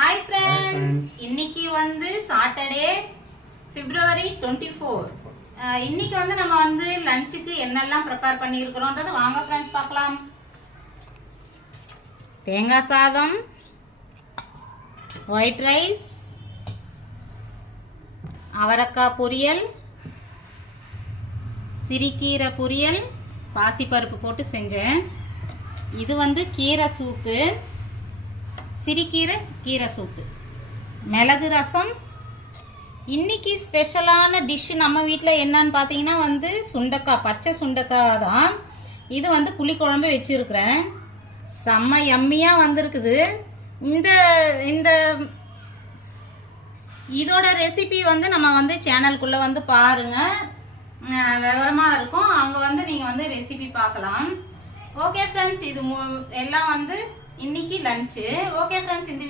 Hi friends, இன்னைக்கு வந்து Saturday February 24. இன்னைக்கு வந்து நம்ம வந்து லஞ்சுக்கு என்னெல்லாம் ப்ரிப்பேர் பண்ணியிருக்கிறோன்றது வாங்க ஃப்ரெண்ட்ஸ் பார்க்கலாம். தேங்காய் சாதம், ஒயிட் ரைஸ், அவரைக்காய் பொரியல், சிறுகீரை பொரியல், பாசிப்பருப்பு போட்டு செஞ்சேன். இது வந்து கீரை சூப்பு, சிறுகீரை கீரை சூப்பு, மிளகு ரசம். இன்னைக்கு ஸ்பெஷலான டிஷ்ஷு நம்ம வீட்டில் என்னன்னு பார்த்தீங்கன்னா வந்து சுண்டைக்காய், பச்சை சுண்டைக்காய் தான். இது வந்து புளிக்குழம்பு வச்சுருக்கிறேன். செம்ம யம்மியாக வந்திருக்குது. இந்த இதோட ரெசிபி வந்து நம்ம வந்து சேனலுக்குள்ளே வந்து பாருங்கள், விவரமாக இருக்கும். அங்கே வந்து நீங்கள் வந்து ரெசிபி பார்க்கலாம். ஓகே ஃப்ரெண்ட்ஸ், இது எல்லாம் வந்து இன்னைக்கு லஞ்சு. ஓகே ஃப்ரெண்ட்ஸ், இந்த